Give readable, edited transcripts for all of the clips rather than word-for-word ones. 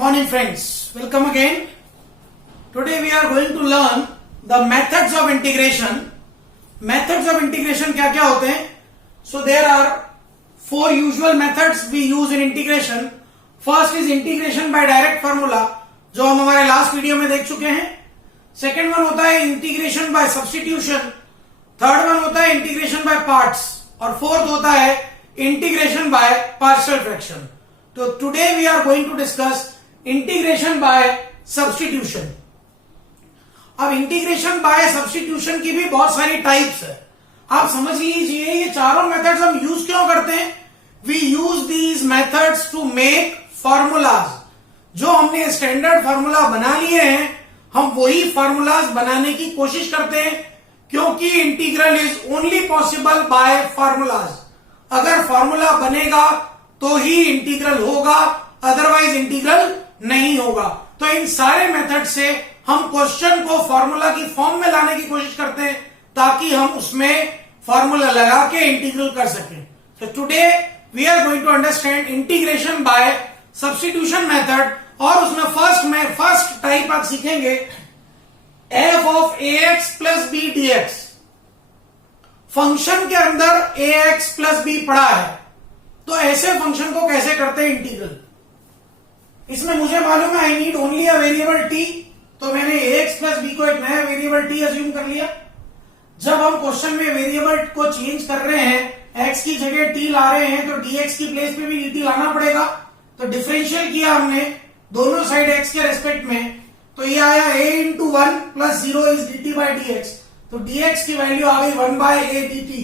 Morning friends, welcome again. Today we are going to learn the methods of integration. Methods of integration क्या क्या होते हैं? So there are four usual methods we use in integration. First is integration by direct formula, जो हम हमारे last video में देख चुके हैं. सेकेंड वन होता है integration by substitution. Third one होता है इंटीग्रेशन बाय पार्ट्स और फोर्थ होता है इंटीग्रेशन बाय पार्शियल फ्रैक्शन. तो today we are going to discuss integration by substitution. अब इंटीग्रेशन बाय सब्स्टिट्यूशन की भी बहुत सारी टाइप्स है. आप समझ लीजिए ये चारों मेथड्स हम यूज क्यों करते हैं. We use these methods to make formulas. जो हमने स्टैंडर्ड फॉर्मूला बना लिए हैं हम वही फॉर्मूलाज बनाने की कोशिश करते हैं, क्योंकि integral is only possible by formulas. अगर फॉर्मूला बनेगा तो ही इंटीग्रल होगा, अदरवाइज इंटीग्रल नहीं होगा. तो इन सारे मेथड से हम क्वेश्चन को फॉर्मूला की फॉर्म में लाने की कोशिश करते हैं ताकि हम उसमें फॉर्मूला लगा के इंटीग्रल कर सकें. तो today we are going to understand integration by substitution method. और उसमें फर्स्ट टाइप आप सीखेंगे f of a x plus b d x. Function के अंदर ए एक्स प्लस बी पड़ा है, तो ऐसे फंक्शन को कैसे करते हैं इंटीग्रल. इसमें मुझे मालूम है I need only a variable T, तो मैंने एक्स प्लस बी को एक नया वेरिएबल टी अज्यूम कर लिया. जब हम क्वेश्चन में वेरिएबल को चेंज कर रहे हैं, एक्स की जगह टी ला रहे हैं, तो डीएक्स की प्लेस पे भी डी लाना पड़ेगा. तो डिफरेंशियल किया हमने दोनों साइड एक्स के रेस्पेक्ट में, तो ये आया a into one plus zero is D T by D x. तो dx की वैल्यू आ गई 1 बाय ए डी टी.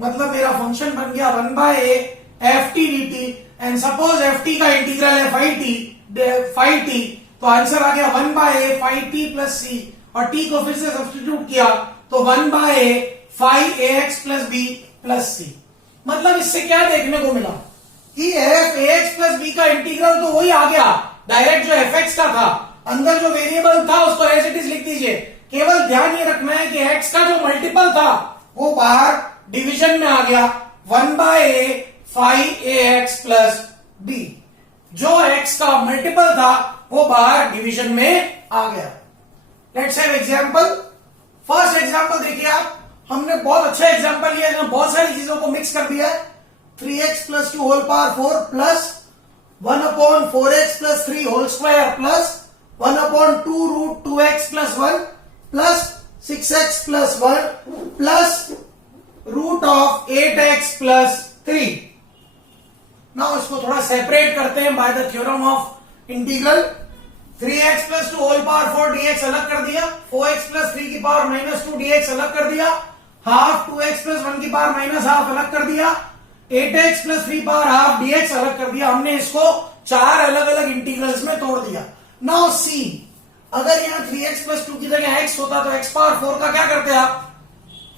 मतलब मेरा फंक्शन बन गया 1 by a f t d t. And suppose f t का इंटीग्रल है फाइव टी, तो आंसर आ गया 1 by a five t plus c. और टी को फिर से सब्स्टिट्यूट किया तो 1 by a five a x plus b plus c. मतलब इससे क्या देखने को मिला कि f a x plus b का इंटीग्रल तो वही आ गया डायरेक्ट जो एफ एक्स का था. अंदर जो वेरिएबल था उसको एज इट इज लिख दीजिए. केवल ध्यान ये रखना है कि एक्स का जो मल्टीपल था वो बाहर डिवीजन में आ गया 1 by a five a x plus B. जो एक्स का मल्टीपल था वो बाहर डिवीजन में आ गया. Let's have example. First example देखिए आप. हमने बहुत अच्छा एग्जांपल लिया जिसमें बहुत सारी चीजों को मिक्स कर दिया है. 3x plus 2 whole power 4 plus 1 upon 4x plus 3 whole square plus 1 upon 2 root 2x plus 1 plus 6x plus 1 plus root of 8x plus 3. Now इसको थोड़ा सेपरेट करते हैं by the theorem of integral. 3x plus 2 whole power 4 dx अलग कर दिया, 4x plus 3 की power minus 2 dx अलग कर दिया, हाफ 2x प्लस 1 की पावर माइनस हाफ अलग कर दिया, 8x plus 3 power half dx अलग कर दिया. हमने इसको चार अलग अलग इंटीग्रल्स में तोड़ दिया. नाउ सी, अगर यहाँ 3x प्लस 2 की जगह x होता तो x पावर 4 का क्या करते आप,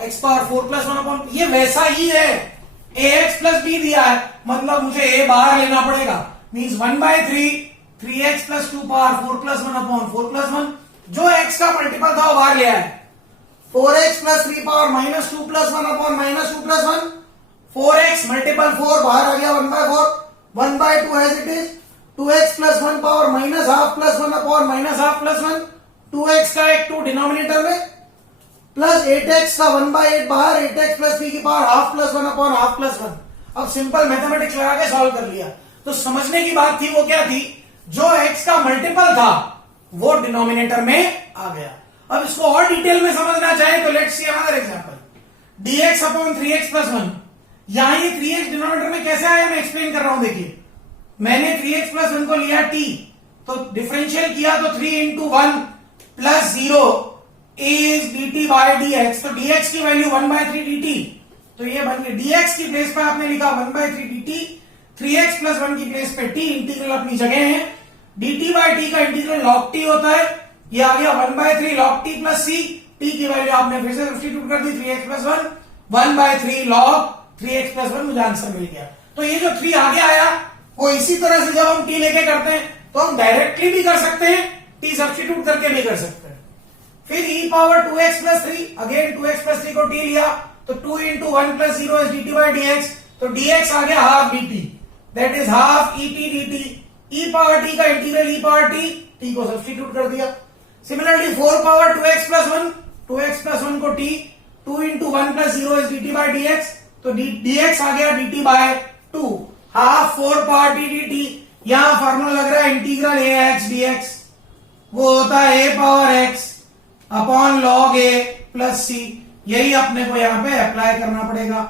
x पावर 4 प्लस 1 अपॉन, ये वैसा ही है. ax प्लस b दिया है, मतलब मुझे a बाहर लेना पड़ेगा. Means 1 by 3x plus 2 power 4 plus 1 upon 4 plus 1. जो x का मल्टीपल था वो बाहर ले आए. 4x plus 3 power minus 2 plus 1 upon minus 2 plus 1. 4x multiple 4 बाहर आ गया 1 by 4. 1 by 2 as it is. 2x plus 1 power minus half plus 1 upon minus half plus 1. 2x का एक 2 डिनोमिनेटर में प्लस 8x का 1 बाय 8 बाहर. 8x प्लस 3 की power half plus 1 upon half plus 1. अब सिंपल मैथमेटिक्स लगा के सॉल्व कर लिया. तो समझने की बात थी वो क्या थी, जो x का मल्टीपल था वो डिनोमिनेटर में आ गया. अब इसको और डिटेल में समझना चाहे तो let's see another example. dx upon 3x plus 1. यहां ये 3x डिनोमिनेटर में कैसे आया मैं एक्सप्लेन कर रहा हूं. देखिए मैंने 3x प्लस 1 को लिया t, तो डिफरेंशियल किया तो 3 into 1 plus 0 is D T by D x. तो dx की वैल्यू 1 बाय 3 dt. तो ये बन गया dx की प्लेस पे आपने लिखा 1 बाय 3 dt. 3x प्लस 1 की प्लेस पे t, इंटीग्रल अपनी जगह है. dt बाई t का इंटीग्रल log t होता है. ये आ गया 1 bye 3 log t plus c. t की वैल्यू आपने फिर से सब्स्टिट्यूट कर दी 3x plus 1 bye 3 log 3x plus 1. मुझे आंसर मिल गया. तो ये जो 3 आगे आया वो इसी तरह से जब हम t लेके करते हैं तो हम डायरेक्टली भी कर सकते हैं, t सब्स्टिट्यूट करके भी कर सकते हैं. फिर e power 2x plus 3, again 2x plus 3 को t लिया तो 2 into 1 plus 0 is dt by dx. तो dx आ गया half dt, that is half et dt. e power t का इंटीग्रल e पावर t को सब्स्टिट्यूट कर दिया। सिमिलरली 4 पावर 2x प्लस 1 को t, 2 into 1 plus 0 is dt by dx, तो dx आ गया dt by 2, half 4 power t dt। यहां formula लग रहा है इंटीग्रल ax dx, वो होता है a power x upon log a plus c। यही अपने को यहां पे अप्लाई करना पड़ेगा।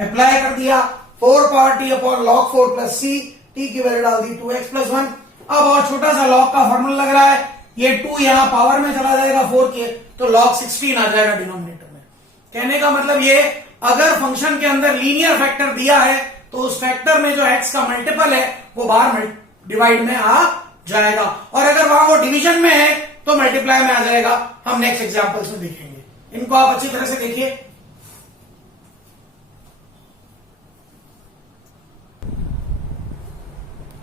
अप्लाई कर दिया, 4 power t upon log 4 plus c, t की वैल्यू डाल दी 2x प्लस 1। अब और छोटा सा लॉग का फॉर्मूला लग रहा है, ये 2 यहां पावर में चला जाएगा 4 के, तो log 16 आ जाएगा डिनोमिनेटर में। कहने का मतलब ये, अगर फंक्शन के अंदर लीनियर फैक्टर दिया है तो उस फैक्टर में जो x का मल्टीपल है वो बाहर डिवाइड में आ जाएगा, और अगर वहां वो डिवीजन में है तो मल्टीप्लाई में आ जाएगा। हम नेक्स्ट एग्जांपल्स में देखेंगे, इनको आप अच्छी तरह से देखिए।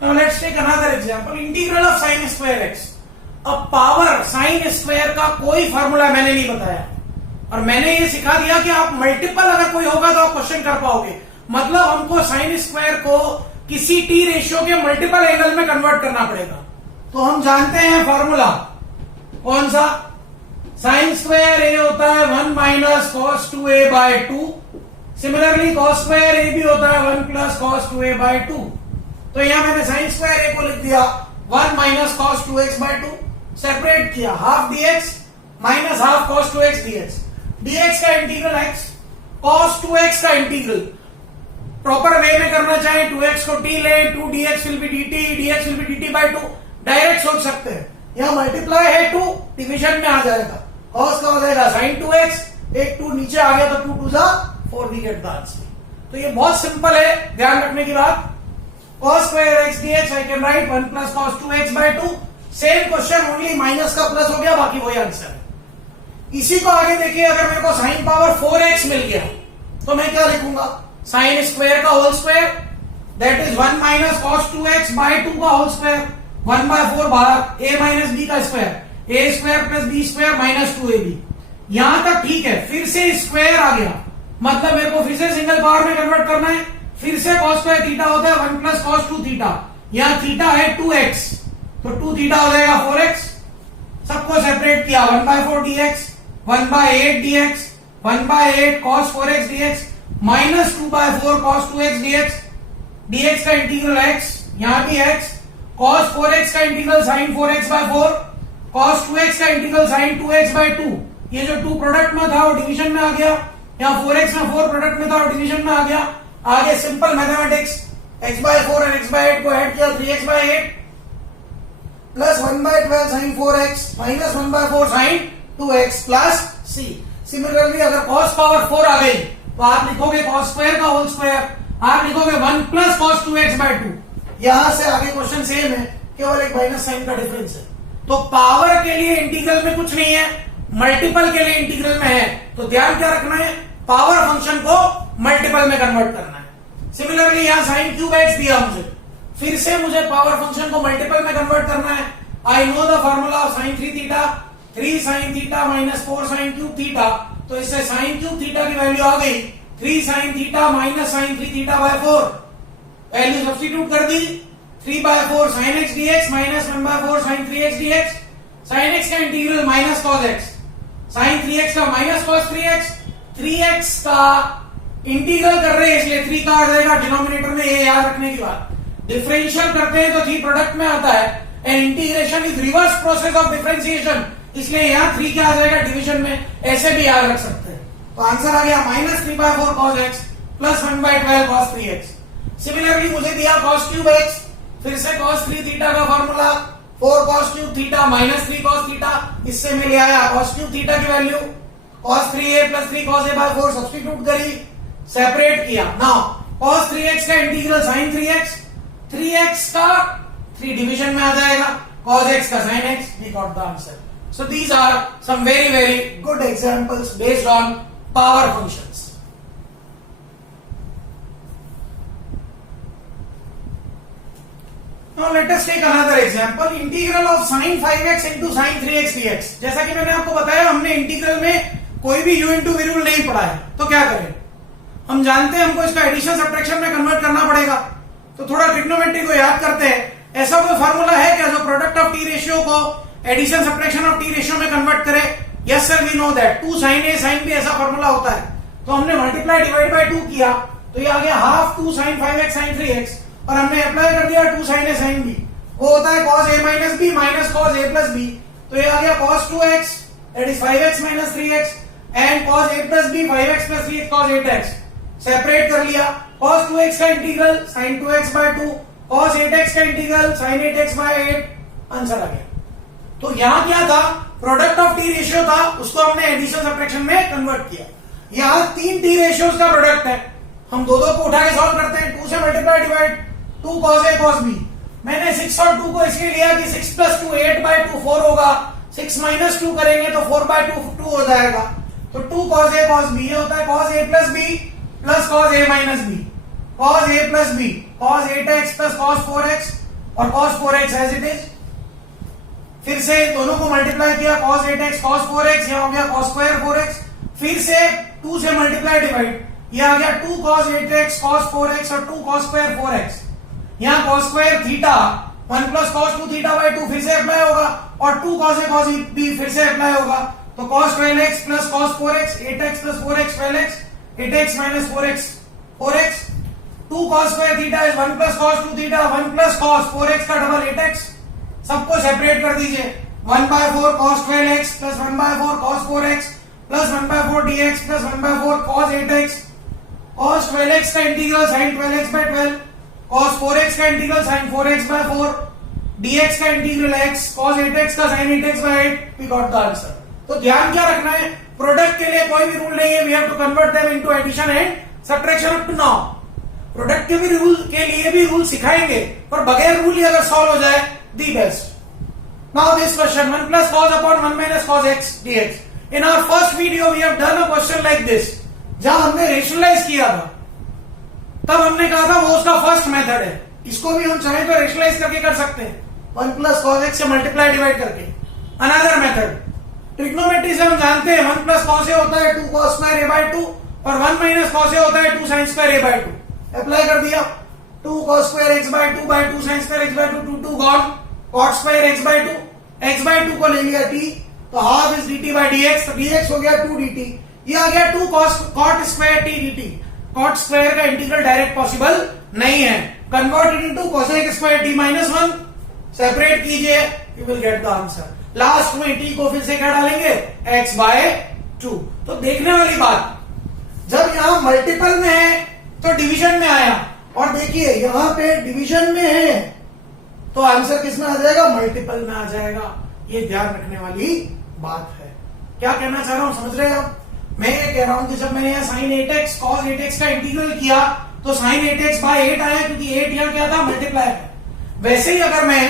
Now let's take another example, integral of sin square x। अब पावर साइन स्क्वायर का कोई फार्मूला मैंने नहीं बताया, और मैंने ये सिखा दिया कि आप मल्टीपल अगर कोई होगा तो आप क्वेश्चन कर पाओगे। मतलब हमको साइन स्क्वायर को किसी टी रेशियो के मल्टीपल एंगल में कन्वर्ट करना पड़ेगा। तो हम जानते हैं फॉर्मूला कौन सा, साइन स्क्वायर ए होता है 1 minus cos 2a by 2। Similarly cos square A भी होता है 1 प्लस कॉस 2a बाय 2। तो यहां मैंने साइन स्क्वायर ए को लिख दिया 1 minus cos 2x by 2, separate किया half dx minus half cos 2x dx। dx का इंटीग्रल x, cos 2x का इंटीग्रल प्रॉपर वे में करना चाहे 2x को t ले, 2 dx will be dt, dx will be dt by 2, direct सोच सकते हैं। यहां मल्टीप्लाई है 2, डिवीजन में आ जाएगा, cos का हो जाएगा sin 2x, एक 2 नीचे आ गया तो 2 2 जा 4, वी गेट द आंसर। तो ये बहुत सिंपल है, ध्यान रखने की बात। cos square x dx I can write 1 plus cos 2x by 2। Same question, only minus का प्लस हो गया, बाकी वही आंसर है। इसी को आगे देखिए, अगर मेरे को साइन पावर 4x मिल गया तो मैं क्या लिखूंगा, साइन स्क्वायर का whole square, that is 1 minus cos 2x by 2 का होल स्क्वायर, 1 बाय 4 भाग a माइनस b का square, a square plus b square minus 2ab। यहां तक ठीक है, फिर से स्क्वायर आ गया, मतलब मेरे को फिर से सिंगल पावर में कन्वर्ट करना है। फिर से cos स्क्वायर थीटा होता है 1 प्लस cos 2 थीटा, यहां थीटा है 2x, तो 2 थीटा हो जाएगा 4x। सबको सेपरेट किया, 1 by 4 dx, 1 by 8 dx, 1 by 8 cos 4x dx, minus 2 by 4 cos 2x dx। dx का इंटीग्रल x, यहां भी x, cos 4x का इंटीग्रल sin 4x bye 4, cos 2x का इंटीग्रल sin 2x बाय 2। ये जो 2 प्रोडक्ट में था वो डिवीजन में आ गया, यहाँ 4x में 4 प्रोडक्ट में था वो डिवीजन में आ गया। आगे सिंपल मैथमेटिक्स, x बाय 4 और x बाय 8 को ऐड किया, 3x by 8 plus 1 by 12 sin 4x minus 1 by 4 sin 2x plus c। Similarly अगर cos पावर 4 आ गई तो आप लिखोगे cos स्क्वायर का होल स्क्वायर, आप लिखोगे 1 प्लस cos 2x बाय 2। यहां से आगे क्वेश्चन सेम है, केवल एक माइनस साइन का डिफरेंस है। तो पावर के लिए इंटीग्रल में कुछ नहीं है, मल्टीपल के लिए इंटीग्रल में है। तो ध्यान क्या रखना है, पावर फंक्शन को मल्टीपल में कन्वर्ट करना है। सिमिलरली यहां साइन क्यूब एक्स दिया मुझे, फिर से मुझे पावर फंक्शन को मल्टीपल में कन्वर्ट करना है। I know the formula of sine 3 theta, 3 sine theta minus 4 sine cube theta. तो इससे साइन क्यूब थीटा की वैल्यू आ गई 3 sine theta minus sine 3 theta by 4। Value substitute कर दी, 3 bye 4 sine x dx minus 1 by 4 sine 3x dx. Sine x का integral minus cos x, sign 3x का minus cos 3x, 3x का integral कर रहे हैं इसलिए 3 का आ जाएगा डिनोमिनेटर में। ये याद रखने की बात, डिफरेंशियल करते हैं तो 3 प्रोडक्ट में आता है, and integration is reverse process of differentiation, इसलिए यहाँ 3 क्या आ जाएगा डिवीजन में। ऐसे भी याद रख सकते हैं। तो आंसर आ गया minus 3 bye 4 cos x plus 1 by 12 cos 3x। Similarly मुझे दिया कॉस क्यूब एक्स, फिर से कॉस 3 थीटा का formula 4 cos cube theta minus 3 cos theta, इससे मैं ले आया कॉस क्यूब थीटा की value cos 3a plus 3 cos a by 4, substitute करी, सेपरेट किया। नाउ कॉस 3x का इंटीग्रल साइन 3x, 3x का 3 डिवीजन में आ जाएगा, cos x का sin x, we got the answer. So these are some very good examples based on power functions. Now let us take another example, integral of sin 5x into sin 3x dx। जैसा कि मैंने आपको बताया, हमने integral में कोई भी u into we rule नहीं पढ़ा है, तो क्या करें, हम जानते हैं हमको इसका एडिशन सब्ट्रैक्शन में कन्वर्ट करना पड़ेगा। तो थोड़ा ट्रिग्नोमेट्री को याद करते हैं। ऐसा कोई फॉर्मूला है क्या जो प्रोडक्ट ऑफ टी रेशियो को addition subtraction of t ratio में कन्वर्ट करे? Yes sir, we know that 2 sin a sin b ऐसा फॉर्मूला होता है। तो हमने मल्टीप्लाई डिवाइड बाय 2 किया तो ये आ गया half 2 sin 5x sin 3x और हमने अप्लाई कर दिया 2 sin a sin b, वो होता है cos a minus b minus cos a plus b। तो ये आ गया cos 2x that is 5x minus 3x and cos a plus b 5x plus 3x cos 8x। Separate कर लिया, cos 2x का इंटीग्रल sin 2x by 2, cos 8x का इंटीग्रल sin 8x by 8, आंसर आ गया। तो यहां क्या था? प्रोडक्ट ऑफ टी रेशियो था, उसको हमने एडिशन सब्ट्रैक्शन में कन्वर्ट किया। यहां 3 टी रेशियोज का प्रोडक्ट है, हम दो को उठा के सॉल्व करते हैं। 2 से multiply divide 2 cos a cos b। मैंने 6 और 2 को इसलिए लिया कि 6 plus 2 8 by 2 4 होगा, 6 minus 2 करेंगे तो 4 by 2 2 हो जाएगा। तो 2 cos a cos b, ये होता है cos a plus b plus cos a minus b, cos a plus b, cos 8x plus cos 4x और cos 4x as it is। फिर से दोनों को मल्टीप्लाई किया, cos 8x cos 4x, यहां हो गया cos square 4x। फिर से 2 से मल्टीप्लाई डिवाइड, ये आ गया 2 cos 8x cos 4x और 2 cos square 4x। यहां cos square theta 1 plus cos 2 theta by 2 फिर से अप्लाई होगा और 2 cos a cos b फिर से अप्लाई होगा। तो cos 12x plus cos 4x 8x plus 4x 12x 8x minus 4x 4x। 2 cos square theta is 1 plus cos 2 theta 1 plus cos 4x का double 8x। सबको separate कर दीजिए, 1 by 4 cos 12x plus 1 by 4 cos 4x plus 1 by 4 dx plus 1 by 4 cos 8x। cos 12x का इंटीग्रल sin 12x by 12, cos 4x का इंटीग्रल sin 4x by 4, dx का integral x, cos 8x का sin 8x by 8। we got the answer। तो ध्यान क्या रखना है, प्रोडक्ट के लिए कोई भी रूल नहीं है, we have to convert them into addition and subtraction up to now। Product के भी रूल के लिए भी रूल सिखाएंगे, पर बगैर रूल ही अगर सॉल्व हो जाए the best। Now this question 1 plus cos upon 1 minus cos x dx। In our first video we have done a question like this, जहां हमने रेशनलाइज किया था, तब हमने कहा था वो उसका फर्स्ट मेथड है। इसको भी हम चाहें तो रेशनलाइज करके कर सकते हैं, 1 plus cos x से मल्टीप्लाई डिवाइड करके। अनदर मेथड ट्रिग्नोमेट्री से हम जानते हैं 1 plus cos a होता है 2 cos square a by 2 और 1 minus cos a होता है 2 sin square a by 2। Apply कर दिया, 2 cos square x by 2 by 2 sin square x by 2 2 gone, cot square x by 2, x by 2 को ले लिया t, तो half is dt by dx, तो dx हो गया 2 dt। ये आ गया 2 cot square t dt। cot square का इंटीग्रल डायरेक्ट पॉसिबल नहीं है, convert it into cosec square t minus 1। Separate कीजिए, you will get the answer. Last में t को फिर से क्या डालेंगे, x by 2। तो देखने वाली बात, जब यहां मल्टीपल में है तो डिवीजन में आया, और देखिए यहां पे डिवीजन में है तो आंसर किस में आ जाएगा, मल्टीपल में आ जाएगा। ये ध्यान रखने वाली बात है। क्या कहना चाह रहा हूं, समझ रहे हैं आप? मैं ये कह रहा हूं कि जब मैंने यहाँ sin 8x cos 8x का इंटीग्रल किया तो sin 8x by 8 आया, क्योंकि 8 यहाँ क्या था, मल्टीप्लाई है। वैसे ही अगर मैं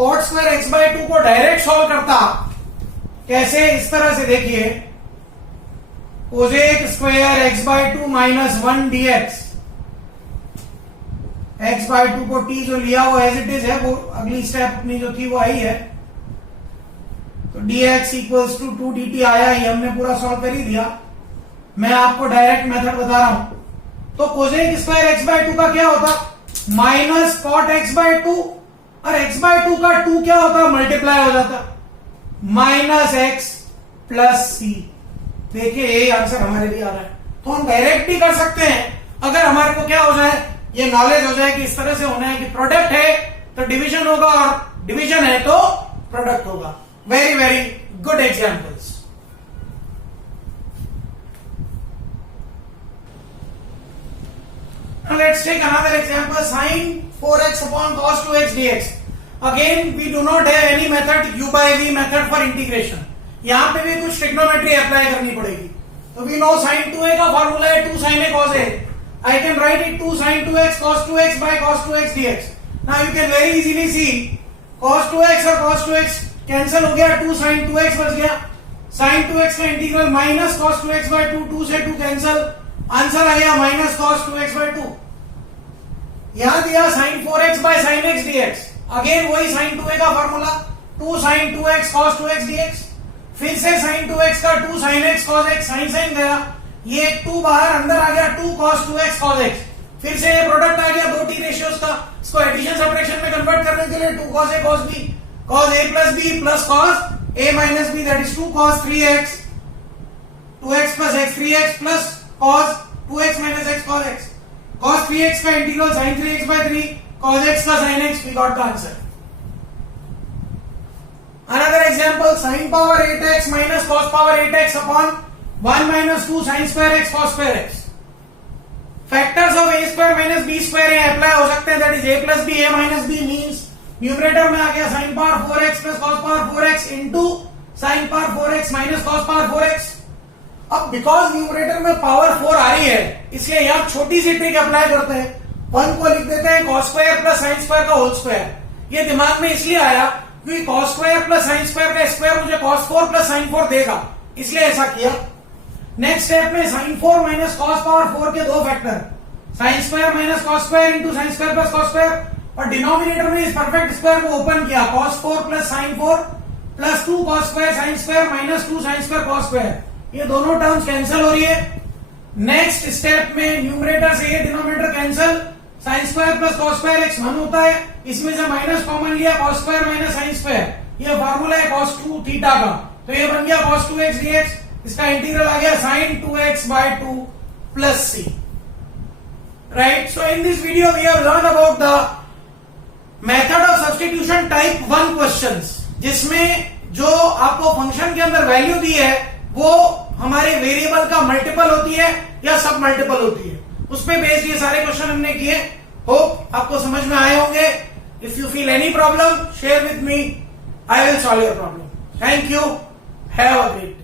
cot square x by 2 को डायरेक्ट सॉल्व करता, कैसे, इस तरह से देखिए, cosec square x by 2 minus 1 dx, x by 2 को t जो लिया वो एज इट इज है, वो अगली स्टेप अपनी जो थी वो आई है। तो dx इक्वल्स टू 2 dt आया ही, हमने पूरा सॉल्व कर ही दिया। मैं आपको डायरेक्ट मेथड बता रहा हूं। तो कोसेक स्क्वायर x by 2 का क्या होता, माइनस कॉट x by 2, और x by 2 का 2 क्या होता, मल्टीप्लाई हो जाता, माइनस x प्लस सी। देखिए यही आंसर हमारे लिए आ रहा है। तो हम डायरेक्ट भी कर सकते हैं, अगर हमारे को क्या हो जाए, ये नॉलेज हो जाए कि इस तरह से होना है कि प्रोडक्ट है तो डिवीजन होगा और डिवीजन है तो प्रोडक्ट होगा। Very very good examples. Now let's take another example, sin 4x upon cos 2x dx। Again we do not have any method, u by v method for integration। यहां पे भी कुछ trigonometry apply करनी पड़ेगी। तो we know sin 2a का formula है 2 sin a cos a। I can write it 2 sin 2x cos 2x by cos 2x dx। Now you can very easily see cos 2x और cos 2x cancel हो गया, 2 sin 2x बच गया। sin 2x का integral minus cos 2x by 2, 2 से 2 cancel, answer आ गया minus cos 2x by 2। यहां दिया sin 4x by sin x dx, again वही sin 2a का formula 2 sin 2x cos 2x dx। फिर से sin 2x का 2 sin x cos x, sin गया, ये 2 बाहर अंदर आ गया, 2 cos 2x cos x। फिर से ये प्रोडक्ट आ गया 2 टी रेशियोज का, इसको एडिशन सब्ट्रैक्शन में कन्वर्ट करने के लिए 2 cos a cos b cos a plus b plus cos a minus b, that is 2 cos 3x 2x plus x 3x plus cos 2x minus x cos x cos 3x का इंटीग्रल sin 3x by 3 cos x का sin x, we got the answer. Another example, sin power 8x minus cos power 8x upon 1 minus 2 sin square x cos square x. Factors of a square minus b square यहाँ apply हो सकते हैं, that is a plus b, a minus b means numerator में आ गया sin power 4x plus cos power 4x into sin power 4x minus cos power 4x. अब because numerator में power 4 आ रही है, इसलिए यहाँ छोटी सी ट्रिक अप्लाई करते हैं. 1 को लिख देते हैं cos square plus sign square का होल स्क्वायर. ये दिमाग में इसलिए आया क्योंकि cos square plus sign square का स्क्वायर मुझे cos 4 प्लस साइन 4 देगा, इसलिए ऐसा किया. नेक्स्ट स्टेप में sin 4 माइनस cos पावर 4 के दो factor, sine square minus cos square into sine square plus cos square, और डिनोमिनेटर में इस परफेक्ट स्क्वायर को ओपन किया, cos 4 plus sign 4 plus 2 cos square sine square minus 2 sine square cos square. ये दोनों terms cancel हो रही है. नेक्स्ट स्टेप में न्यूमरेटर से ये denominator cancel, sine square plus cos square x 1 होता है, इसमें से माइनस कॉमन लिया, cos square minus sine square, ये फार्मूला है cos 2 थीटा का, तो ये बन गया cos 2x dx. इसका इंटीग्रल आ गया sin 2x by 2 plus c. Right? So in this video we have learned about the method of substitution type 1 questions, जिसमें जो आपको फंक्शन के अंदर वैल्यू दी है वो हमारे वेरिएबल का मल्टीपल होती है या सब मल्टीपल होती है, उस पे बेस्ड ये सारे क्वेश्चन हमने किए. होप आपको समझ में आए होंगे. If you feel any problem share with me, I will solve your problem. Thank you, have a great day.